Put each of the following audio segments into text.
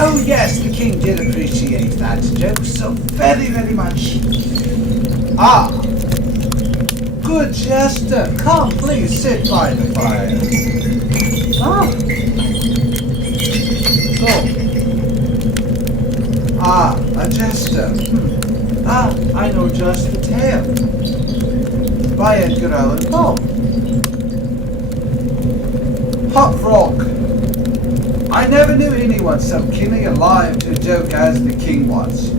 Oh yes, the king did appreciate that joke so very, very much. Ah, good jester. Come, please sit by the fire. Ah. So. Ah, a jester. Ah, I know just the tale. By Edgar Allan Poe. Hot Frog. I never knew anyone so keenly alive to a joke as the king was.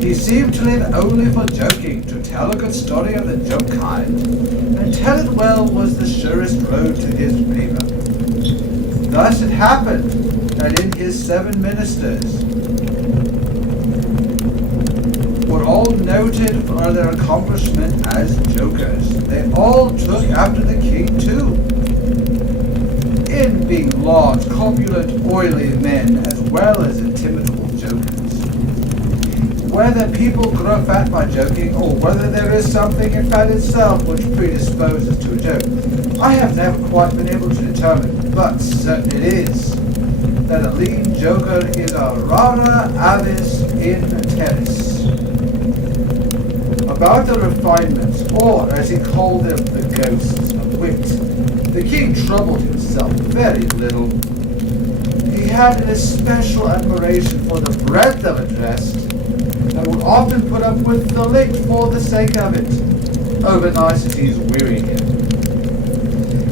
He seemed to live only for joking, to tell a good story of the joke kind, and tell it well was the surest road to his favour. Thus it happened that in his 7 ministers were all noted for their accomplishment as jokers. They all took after the king too, in being large, corpulent, oily men, as well as inimitable jokers. Whether people grow fat by joking, or whether there is something in fat itself which predisposes to a joke, I have never quite been able to determine, but certain it is that a lean joker is a rara avis in terris. About the refinements, or as he called them, the ghosts of wit, the king troubled himself very little. He had an especial admiration for the breadth of address, and would often put up with the length for the sake of it. Over niceties wearied him.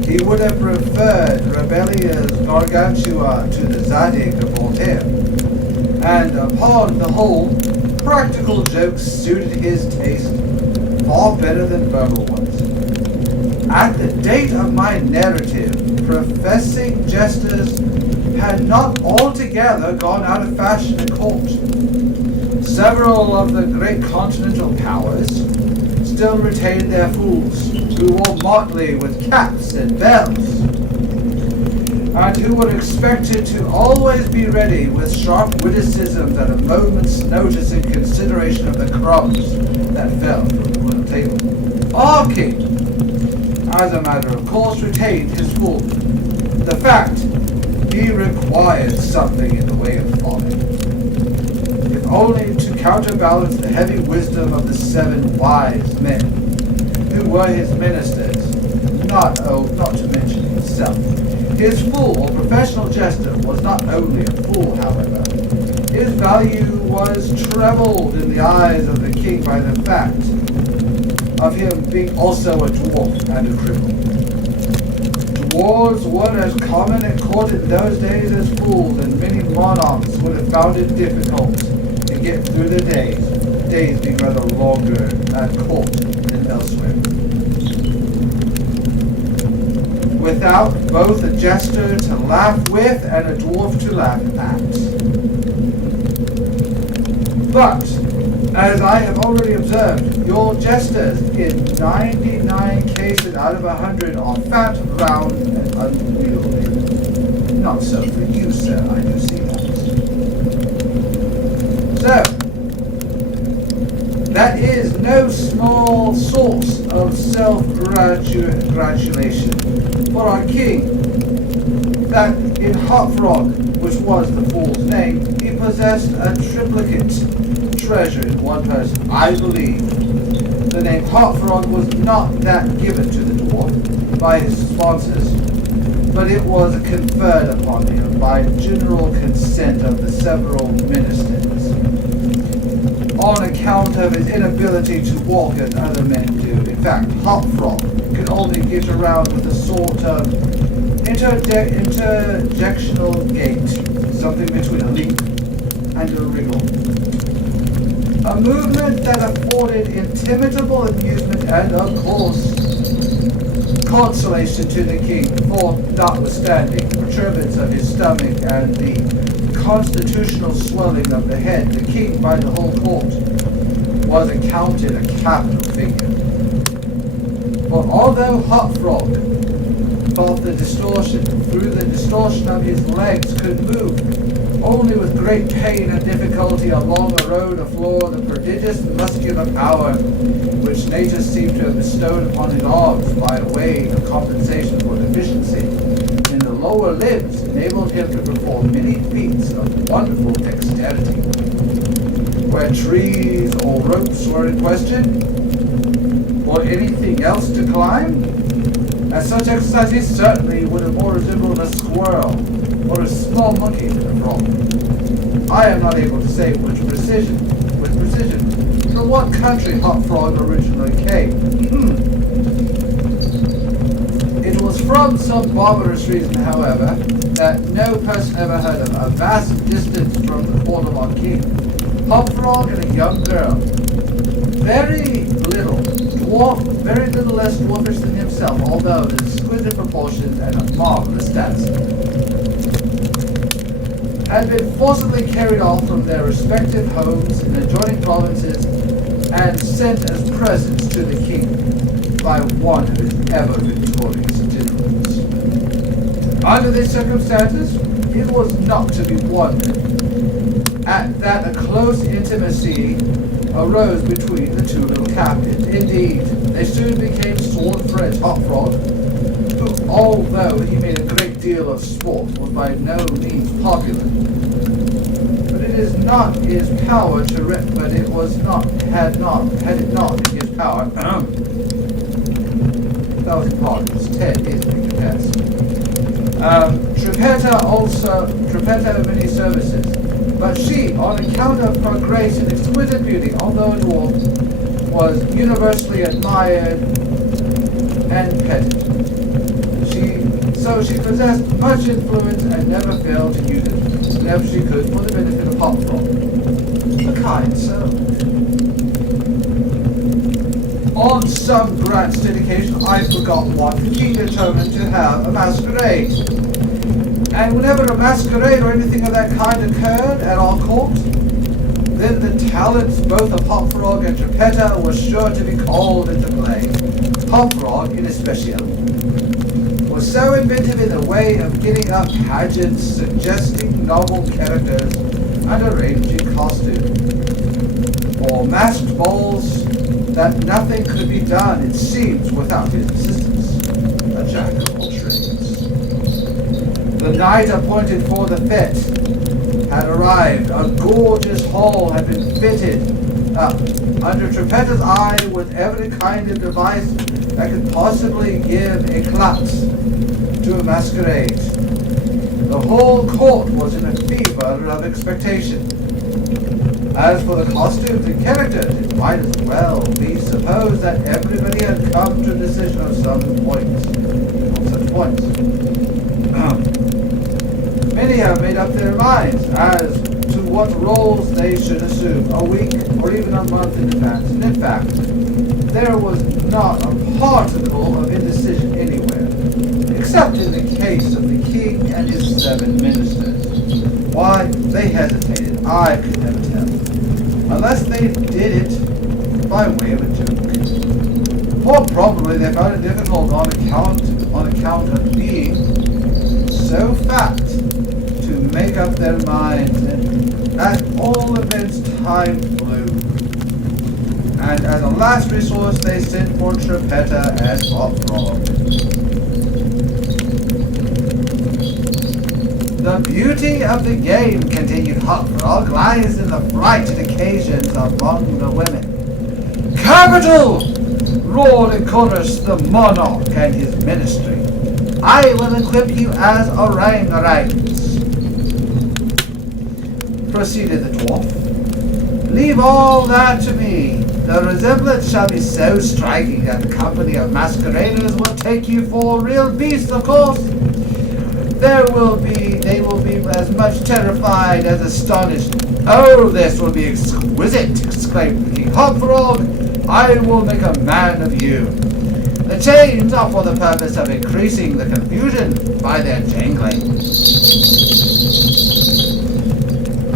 He would have preferred Rebellia's Gargantua to the Zadig of Voltaire, and upon the whole, practical jokes suited his taste far better than verbal ones. At the date of my narrative, professing jesters had not altogether gone out of fashion at court. Several of the great continental powers still retained their fools, who wore motley with caps and bells, and who were expected to always be ready with sharp witticisms at a moment's notice in consideration of the crumbs that fell from the royal table. Our king, as a matter of course, retained his fool. The fact, he required something in the way of folly, if only to counterbalance the heavy wisdom of the 7 wise men who were his ministers, not to mention himself. His fool, or professional jester, was not only a fool, however. His value was trebled in the eyes of the king by the fact of him being also a dwarf and a cripple. Dwarves were as common at court in those days as fools, and many monarchs would have found it difficult to get through the days being rather longer at court than elsewhere, without both a jester to laugh with and a dwarf to laugh at. But, as I have already observed, your jesters in 99 cases out of 100 are fat, round, and unwieldy. Not so for you, sir, I do see that. So, that is no small source of self-gratulation for our king, that in Hot Frog, which was the fool's name, he possessed a triplicate treasure in one person. I believe the name Hot Frog was not that given to the dwarf by his sponsors, but it was conferred upon him by general consent of the several ministers, on account of his inability to walk as other men do. In fact, Hot Frog could only get around with a sort of interjectional gait, something between a leap and a wriggle. A movement that afforded inimitable amusement and, of course, consolation to the king, for notwithstanding the perturbance of his stomach and the constitutional swelling of the head, the king by the whole court was accounted a capital figure. For although Hot Frog felt the distortion, through the distortion of his legs could move only with great pain and difficulty along a road of floor, the prodigious muscular power which nature seemed to have bestowed upon his arms by way of compensation for deficiency in the lower limbs enabled him to perform many feats of wonderful dexterity. Where trees or ropes were in question, or anything else to climb, as such exercises certainly would have more resembled a squirrel or a small monkey than a frog. I am not able to say with precision from what country Hop Frog originally came. It was from some barbarous reason, however, that no person ever heard of, a vast distance from the court of our king. Hop Frog and a young girl, very little less dwarfish than himself, although in exquisite proportions and of marvelous stats, had been forcibly carried off from their respective homes in adjoining provinces and sent as presents to the king by one of his ever-victorious generals. Under these circumstances, it was not to be wondered at that a close intimacy arose between the two little captains. Indeed, they soon became sworn friends. Hop Frog, who, although he made a great deal of sport, was by no means popular. But it is not his power to but it was not, had it not in his power, that was important, it's 10 is being confessed. Trippetta had many services, but she, on account of her grace and exquisite beauty, although a dwarf, was universally admired and petted. So she possessed much influence and never failed to use it whenever she could for the benefit of Hop Frog, a kind soul. On some grand state occasion, I forgot what, the king determined to have a masquerade. And whenever a masquerade or anything of that kind occurred at our court, then the talents both of Hop Frog and Trippetta were sure to be called into play. Hop Frog, in especial, was so inventive in the way of getting up pageants, suggesting novel characters, and arranging costumes, or masked balls, that nothing could be done, it seems, without his assistance. A jack of all trades. The night appointed for the fete had arrived. A gorgeous hall had been fitted up under Trippetta's eye with every kind of device that could possibly give eclat to a masquerade. The whole court was in a fever of expectation. As for the costumes and characters, it might as well be supposed that everybody had come to a decision on such points. Many have made up their minds as to what roles they should assume a week or even a month in advance. And in fact, there was not a particle of indecision anywhere, except in the case of the king and his 7 ministers. Why they hesitated, I could never tell, unless they did it by way of a joke. More probably they found it difficult on account of being so fat to make up their minds, and at all events time flew. And as a last resource they sent for Trippetta and Hop Frog. The beauty of the game, continued Hop Frog, lies in the frighted occasions among the women. Capital! Roared in chorus the monarch and his ministry. I will equip you as orangutans, proceeded the dwarf. Leave all that to me. The resemblance shall be so striking that the company of masqueraders will take you for real beasts, of course. They will be as much terrified as astonished. Oh, this will be exquisite, exclaimed the king. Hop Frog, I will make a man of you. The chains are for the purpose of increasing the confusion by their jangling.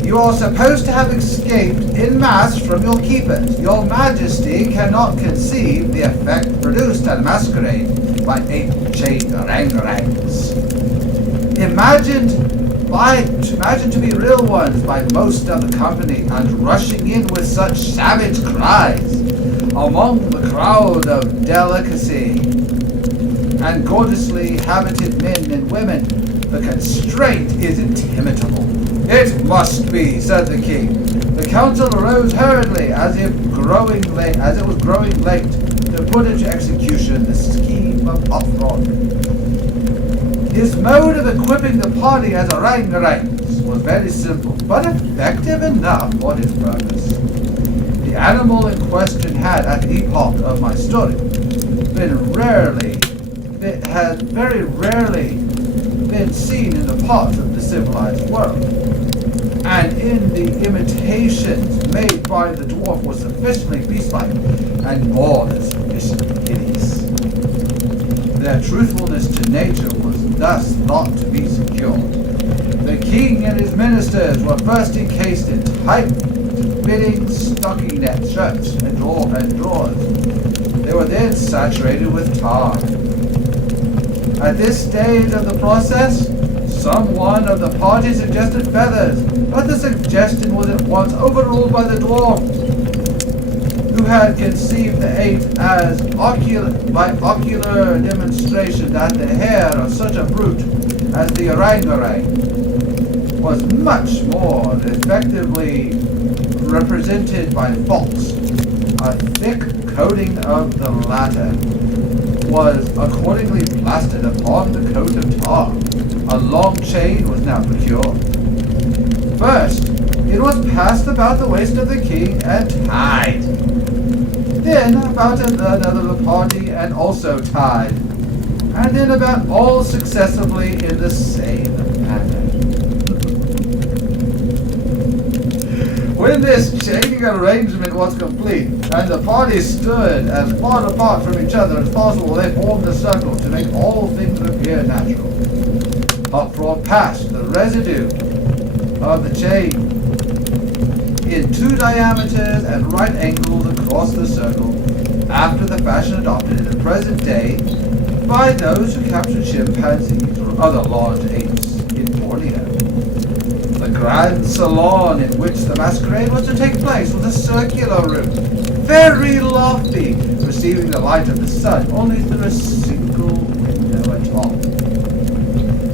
You are supposed to have escaped in mass from your keepers. Your Majesty cannot conceive the effect produced at a masquerade by 8 chained orangutans. Imagined to be real ones by most of the company, and rushing in with such savage cries among the crowd of delicacy and gorgeously habited men and women, The constraint is intimidable. It must be, said the king. The council arose hurriedly as it was growing late to put into execution the scheme of Hopfrog. His mode of equipping the party as orangutans was very simple, but effective enough for his purpose. The animal in question had, at the epoch of my story, had very rarely been seen in the parts of the civilized world, and in the imitations made by the dwarf was sufficiently beast-like and more than sufficiently hideous. Their truthfulness to nature was thus thought to be secured. The king and his ministers were first encased in tight-fitting stocking net shirts and drawers. They were then saturated with tar. At this stage of the process, someone of the party suggested feathers, but the suggestion was at once overruled by the dwarf, who had conceived the ape as by ocular demonstration that the hair of such a brute as the orangutan was much more effectively represented by false. A thick coating of the latter was accordingly plastered upon the coat of tar. A long chain was now procured. First, it was passed about the waist of the king and tied. Then about a third of the party and also tied. And then about all successively in the same manner. When this chaining arrangement was complete, and the parties stood as far apart from each other as possible, they formed a circle to make all things appear natural. Hopfrog passed the residue of the chain in 2 diameters at right angles across the circle, after the fashion adopted in the present day by those who captured chimpanzees or other large apes in Borneo. The grand salon in which the masquerade was to take place was a circular room, very lofty, receiving the light of the sun only through a single window at all.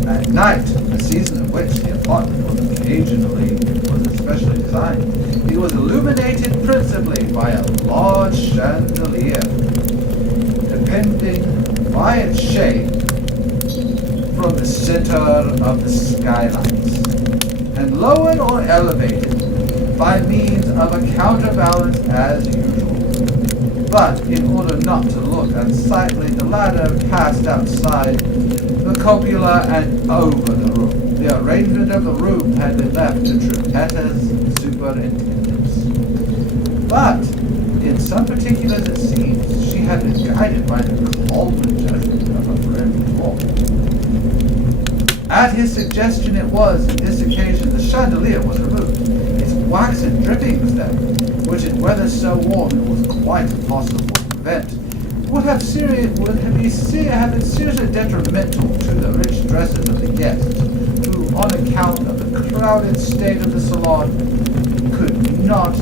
At night, the season in which the apartment was especially designed, it was illuminated principally by a large chandelier, depending by its shade from the center of the skylights, and lowered or elevated by means of a counterbalance as usual. But in order not to look unsightly, the ladder passed outside the cupola and over the room. The arrangement of the room had been left to Trippetta's superintendence. But in some particulars, it seems, she had been guided by the calm judgment of a friend dwarf. At his suggestion it was, on this occasion, the chandelier was removed. Its waxen drippings, then, which in weather so warm it was quite impossible to prevent, would have been seriously detrimental to the rich dresses of the guests, who, on account of the crowded state of the salon, could not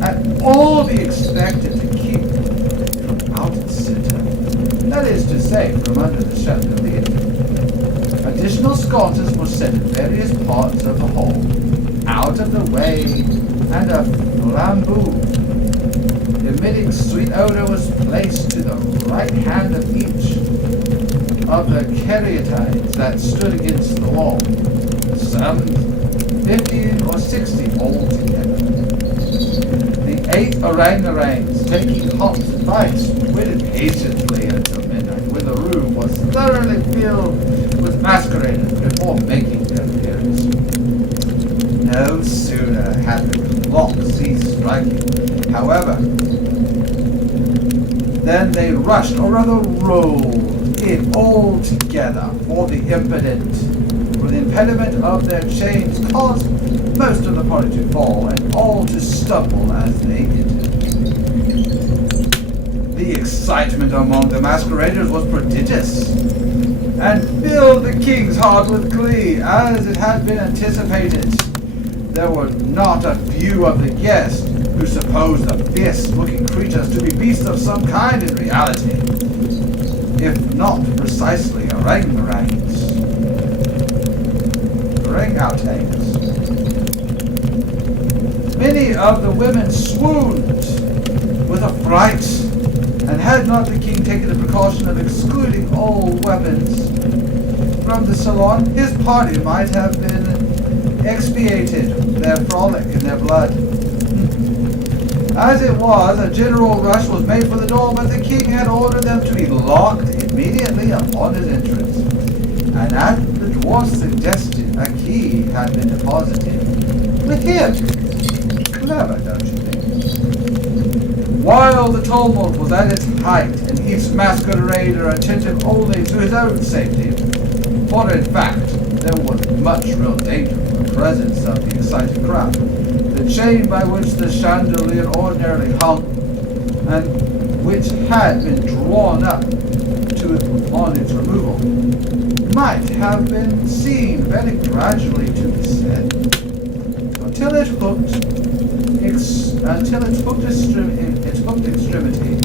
at all be expected to keep from out of center, that is to say, from under the chandelier. Additional sconces were set in various parts of the hall, out of the way, and a flambeau emitting sweet odor was placed to the right hand of each of the caryatides that stood against the wall, some 50 or 60 altogether. The 8 orangutans, taking hops and bites, waited patiently until midnight, when the room was thoroughly filled with masqueraders before making their appearance. No sooner had the clock ceased striking, however, than they rushed, or rather rolled, in all together, for the impediment of their chains caused most of the party to fall, and all to stumble as they entered. The excitement among the masqueraders was prodigious, and filled the king's heart with glee, as it had been anticipated. There were not a few of the guests who supposed the fierce-looking creatures to be beasts of some kind in reality, if not precisely orangutans. orangutans. Many of the women swooned with affright, and had not the king taken the precaution of excluding all weapons from the salon, his party might have been expiated their frolic in their blood. As it was, a general rush was made for the door, but the king had ordered them to be locked immediately upon his entrance, and at the dwarf's suggestion, a key had been deposited with him. Clever, don't you think? While the tumult was at its height, and each masquerader attentive only to his own safety, for in fact there was much real danger from the presence of the excited crowd, the chain by which the chandelier ordinarily hung, and which had been drawn up to it on its removal, might have been seen very gradually to descend, until its hooked extremity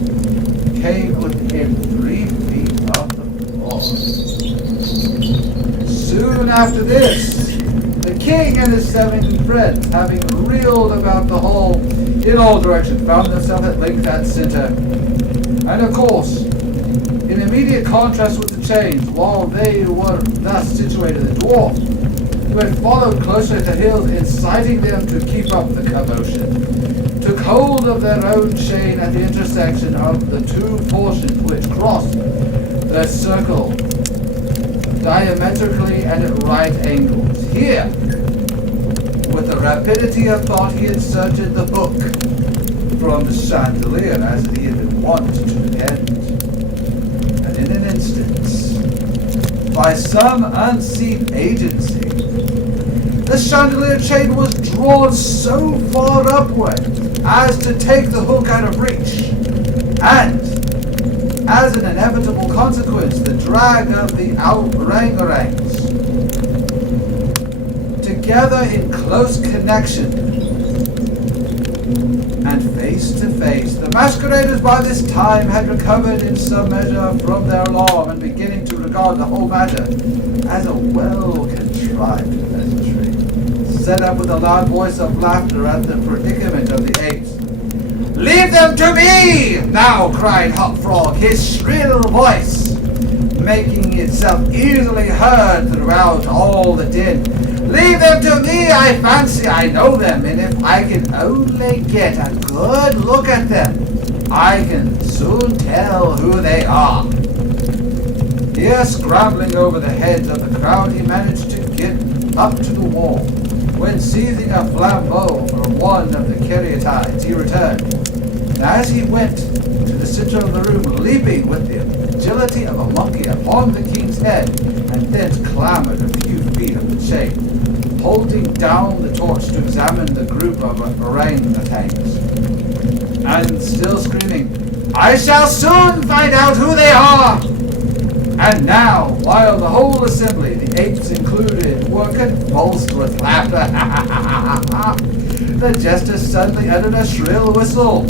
came within 3 feet of the floor. Soon after this, the king and his 7 friends, having reeled about the hall in all directions, found themselves at length at center. And of course, in immediate contrast with the chains, while they were thus situated, the dwarf, who had followed closer at the heels, inciting them to keep up the commotion, took hold of their own chain at the intersection of the 2 portions which crossed the circle diametrically and at right angles. Here, with the rapidity of thought, he inserted the hook from the chandelier as he had been wont to the end. And in an instant, by some unseen agency, the chandelier chain was drawn so far upward as to take the hook out of reach, and as an inevitable consequence, the drag of the orangutangs, together in close connection and face to face. The masqueraders by this time had recovered in some measure from their alarm, and beginning to regard the whole matter as a well-contrived pleasantry, set up with a loud voice of laughter at the predicament of the apes. "Leave them to me!" now cried Hop Frog, his shrill voice making itself easily heard throughout all the din. "Leave them to me! I fancy I know them, and if I can only get a good look at them, I can soon tell who they are." Here, scrambling over the heads of the crowd, he managed to get up to the wall, when seizing a flambeau from one of the caryatides, he returned. And as he went to the center of the room, leaping with the agility of a monkey upon the king's head, and thence clambered a few feet of the chain, holding down the torch to examine the group of orangutans, and still screaming, "I shall soon find out who they are!" And now, while the whole assembly, the apes included, were convulsed with laughter, the jester suddenly uttered a shrill whistle.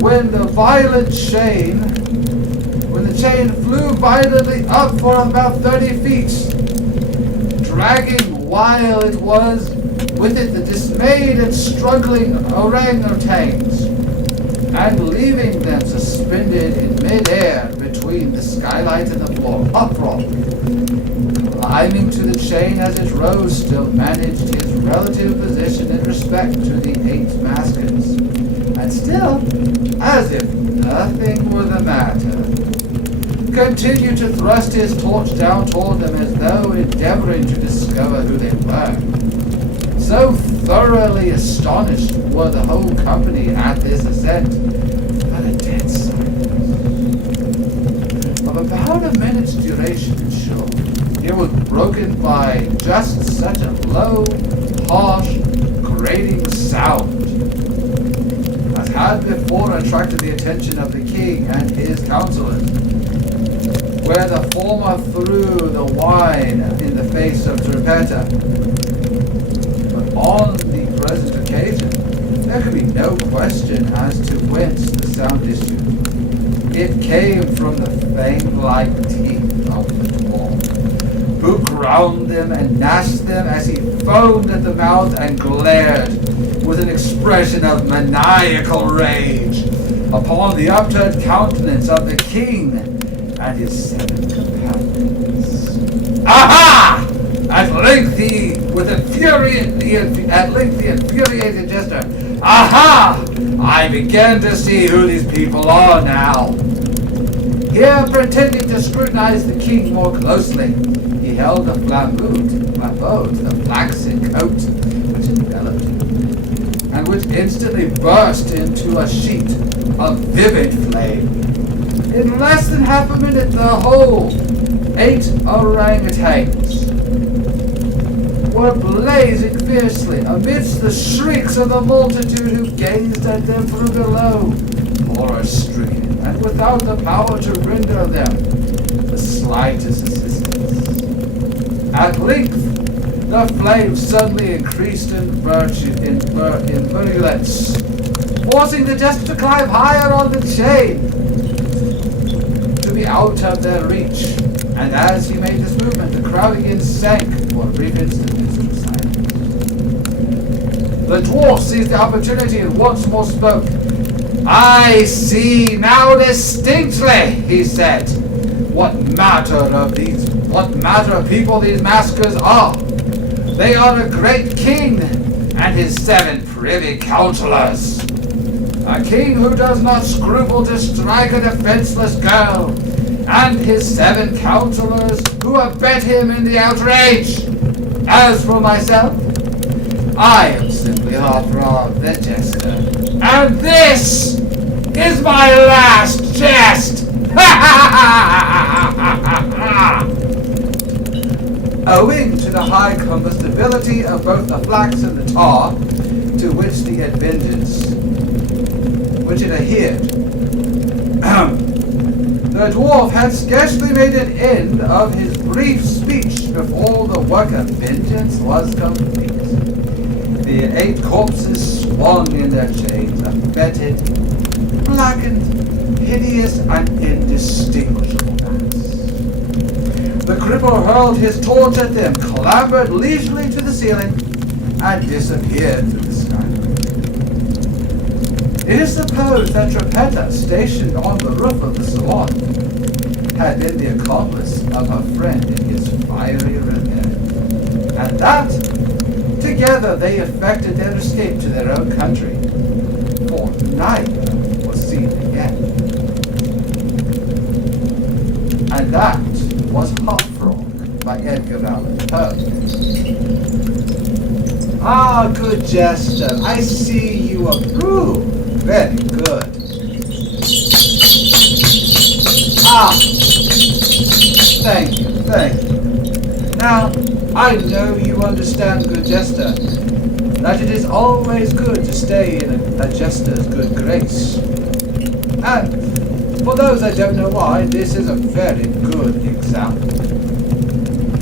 When the chain flew violently up for about 30 feet, dragging while it was with it the dismayed and struggling orangutans, and leaving them suspended in mid-air between the skylight and the floor. Uprock, climbing to the chain as it rose, still managed his relative position in respect to the 8 maskers, and still, as if nothing were the matter, continued to thrust his torch down toward them as though endeavoring to discover who they were. So thoroughly astonished were the whole company at this ascent, but a dead silence of about a minute's duration ensued. It was broken by just such a low, harsh, grating sound as had before attracted the attention of the king and his counselors, where the former threw the wine in the face of Trippetta. But on the present occasion, there could be no question as to whence the sound issued. It came from the fang-like teeth of the dwarf, who ground them and gnashed them as he foamed at the mouth and glared with an expression of maniacal rage upon the upturned countenance of the king and his 7 companions. Aha! At length the infuriated jester. Aha! I begin to see who these people are now. Here, pretending to scrutinize the king more closely, he held a flambeau, the flaxen coat which enveloped him, and which instantly burst into a sheet of vivid flame. In less than half a minute, the whole 8 orangutans were blazing fiercely amidst the shrieks of the multitude who gazed at them from below, horror-stricken and without the power to render them the slightest assistance. At length, the flames suddenly increased in virulence, forcing the jester to climb higher on the chain to be out of their reach. And as he made this movement, the crowd again sank for a brief instant into silence. The dwarf seized the opportunity and once more spoke. I see now distinctly, he said, what matter of people these maskers are. They are a great king and his 7 privy councillors. A king who does not scruple to strike a defenseless girl, and his 7 councillors who abet him in the outrage. As for myself, I am simply half-Rob the jester, and this is my last jest! Owing to the high combustibility of both the flax and the tar, to which it adhered, the dwarf had scarcely made an end of his brief speech before the work of vengeance was complete. The 8 corpses swung in their chains, a fetid, blackened, hideous, and indistinguishable mass. The cripple hurled his torch at them, clambered leisurely to the ceiling, and disappeared through the sky. It is supposed that Trapetta, stationed on the roof of the salon, had been the accomplice of her friend in his fiery revenge, and that, together, they effected their escape to their own country, for neither was seen again. And that was Hopfrog by Edgar Allan Poe. Ah, good jester, I see you approve. Very good. Ah, thank you. Now, I know you understand, good jester, that it is always good to stay in a jester's good grace. And, for those that don't know why, this is a very good example.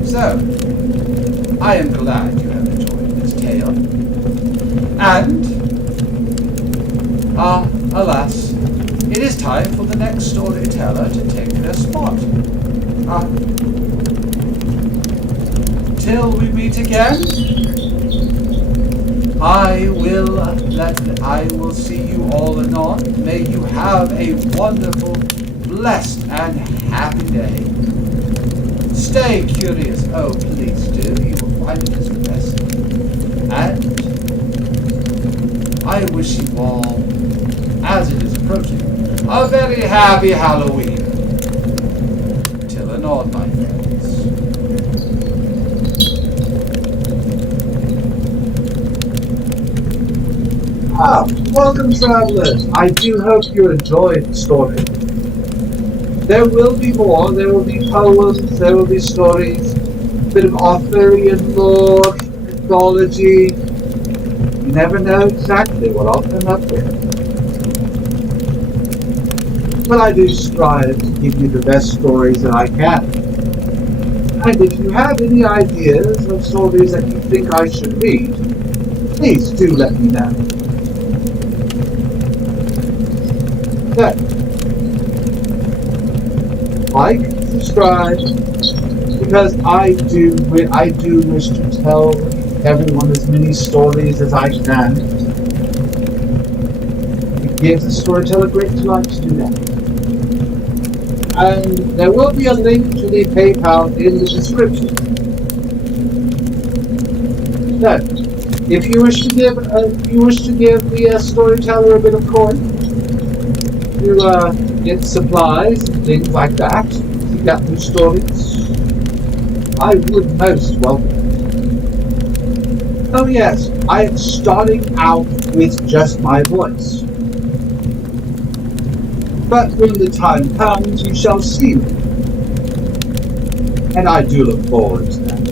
So, I am glad you have enjoyed this tale. And, alas, it is time for the next storyteller to take their spot. Till we meet again, I will see you all anon. May you have a wonderful, blessed, and happy day. Stay curious. Oh, please do. You will find it is the best. And I wish you all, as it is approaching, a very happy Halloween. Till anon, my friends. Welcome, travelers. I do hope you enjoyed the story. There will be more. There will be poems. There will be stories. A bit of Arthurian lore, mythology. You never know exactly what I'll come up with. But I do strive to give you the best stories that I can. And if you have any ideas of stories that you think I should read, please do let me know. So, like, subscribe, because I do wish to tell everyone as many stories as I can. It gives the storyteller great delight to do that. And there will be a link to the PayPal in the description. So, if you wish to give the storyteller a bit of coin to get supplies and things like that, to get new stories, I would most welcome it. Oh yes, I am starting out with just my voice. But when the time comes, you shall see me. And I do look forward to that.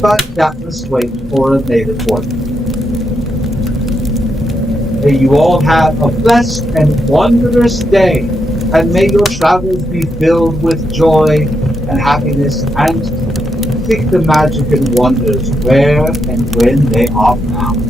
But that must wait for a later point. May you all have a blessed and wondrous day, and may your travels be filled with joy and happiness, and seek the magic and wonders where and when they are found.